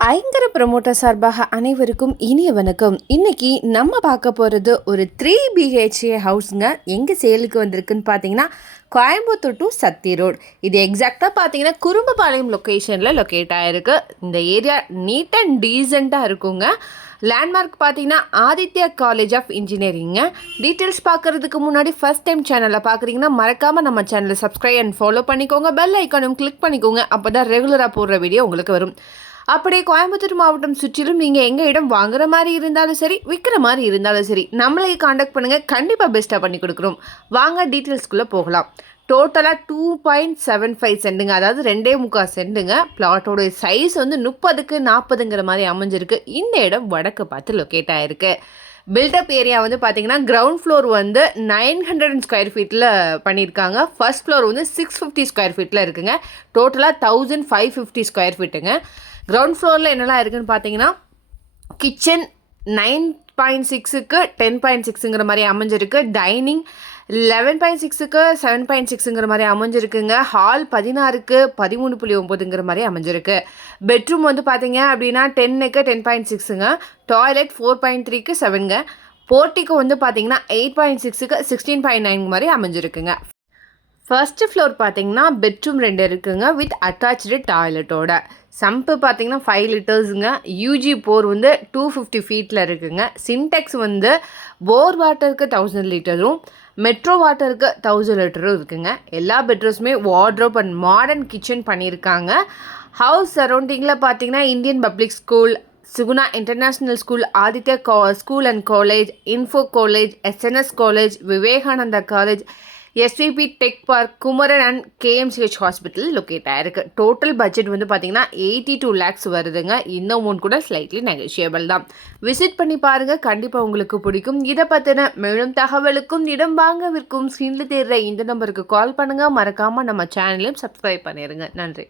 ஐங்கர promoter சார்பாக அனைவருக்கும் இனிய வணக்கம். இன்னைக்கு நம்ம பார்க்க போகிறது ஒரு 3 BHA ஹவுஸுங்க. எங்கே சேலுக்கு வந்திருக்குன்னு பார்த்தீங்கன்னா கோயம்புத்தூர் டு சத்தி ரோடு. இது எக்ஸாக்டாக பார்த்தீங்கன்னா குறும்பபாளையம் லொக்கேஷனில் லொக்கேட் ஆகிருக்கு. இந்த ஏரியா நீட் அண்ட் டீசெண்டாக இருக்குங்க. லேண்ட்மார்க் பார்த்தீங்கன்னா ஆதித்யா காலேஜ் ஆஃப் இன்ஜினியரிங்க. டீட்டெயில்ஸ் பார்க்குறதுக்கு முன்னாடி ஃபஸ்ட் டைம் சேனலில் பார்க்குறீங்கன்னா மறக்காமல் நம்ம சேனலை சப்ஸ்கிரைப் அண்ட் ஃபாலோ பண்ணிக்கோங்க. பெல் ஐக்கானும் கிளிக் பண்ணிக்கோங்க. அப்போ தான் ரெகுலராக போடுற வீடியோ உங்களுக்கு வரும். அப்படியே கோயம்புத்தூர் மாவட்டம் சுற்றிலும் நீங்கள் எங்கள் இடம் வாங்குற மாதிரி இருந்தாலும் சரி, விற்கிற மாதிரி இருந்தாலும் சரி, நம்மளே காண்டாக்ட் பண்ணுங்கள். கண்டிப்பாக பெஸ்ட்டாக பண்ணி கொடுக்குறோம். வாங்க டீட்டெயில்ஸ்குள்ளே போகலாம். டோட்டலாக 2.75 சென்ட்டுங்க, அதாவது 2.25 சென்ட்டுங்க. பிளாட்டோடைய சைஸ் வந்து 30க்கு 40ங்கிற மாதிரி அமைஞ்சிருக்கு. இந்த இடம் வடக்கு பார்த்து லொக்கேட் ஆகிருக்கு. பில்டப் ஏரியா வந்து பார்த்தீங்கன்னா கிரவுண்ட் ஃப்ளோர் வந்து 900 ஸ்கொயர் ஃபீட்டில் பண்ணியிருக்காங்க. ஃபர்ஸ்ட் ஃப்ளோர் வந்து 650 ஸ்கொயர் ஃபீட்டில் இருக்குங்க. டோட்டலாக 1550 ஸ்கொயர் ஃபீட்டுங்க. கிரவுண்ட் ஃப்ளோரில் என்னெல்லாம் இருக்குதுன்னு பார்த்தீங்கன்னா கிச்சன் 9.6க்கு 10.6ங்கிற மாதிரி அமைஞ்சிருக்கு. டைனிங் 11.6க்கு 7.6ங்கிற மாதிரி அமைஞ்சிருக்குங்க. ஹால் 16க்கு 13.9ங்கிற மாதிரி அமைஞ்சிருக்கு. பெட்ரூம் வந்து பார்த்தீங்க அப்படின்னா 10க்கு 10.6ங்க. டாய்லெட் 4.3க்கு 7ங்க. போர்ட்டிக்கு வந்து பார்த்தீங்கன்னா 8.6க்கு 16.9 மாதிரி அமைஞ்சிருக்குங்க. ஃபர்ஸ்ட் ஃப்ளோர் பார்த்தீங்கன்னா பெட்ரூம் 2 இருக்குங்க வித் அட்டாச்சு டாய்லெட்டோட. சம்பு பார்த்தீங்கன்னா 5 லிட்டர்ஸுங்க. யூஜி போர் வந்து 250 ஃபீட்டில் இருக்குங்க. சின்டெக்ஸ் வந்து போர் வாட்டருக்கு 1000 லிட்டரும் மெட்ரோ வாட்டருக்கு 1000 லிட்டரும் இருக்குங்க. எல்லா பெட்ரூம்ஸுமே வார்ட்ரோப் அண்ட் மாடர்ன் கிச்சன் பண்ணியிருக்காங்க. ஹவுஸ் சரௌண்டிங்கில் பார்த்தீங்கன்னா Indian public school, Suguna international school, Aditya school and college, info college, SNS college, Vivekananda college, SVP tech park, Kumaran and KMCH hospital locate ஆகிருக்கு. டோட்டல் பட்ஜெட் வந்து பார்த்தீங்கன்னா 82 lakhs வருதுங்க. இந்த அமௌண்ட் கூட ஸ்லைட்லி நெகோஷியபிள் தான். விசிட் பண்ணி பாருங்கள், கண்டிப்பாக உங்களுக்கு பிடிக்கும். இதை பற்றின மேலும் தகவலுக்கும் இடம் வாங்கவிற்கும் ஸ்க்ரீனில் தேடுற இந்த நம்பருக்கு கால் பண்ணுங்கள். மறக்காமல் நம்ம சேனலையும் சப்ஸ்கிரைப் பண்ணிடுங்க. நன்றி.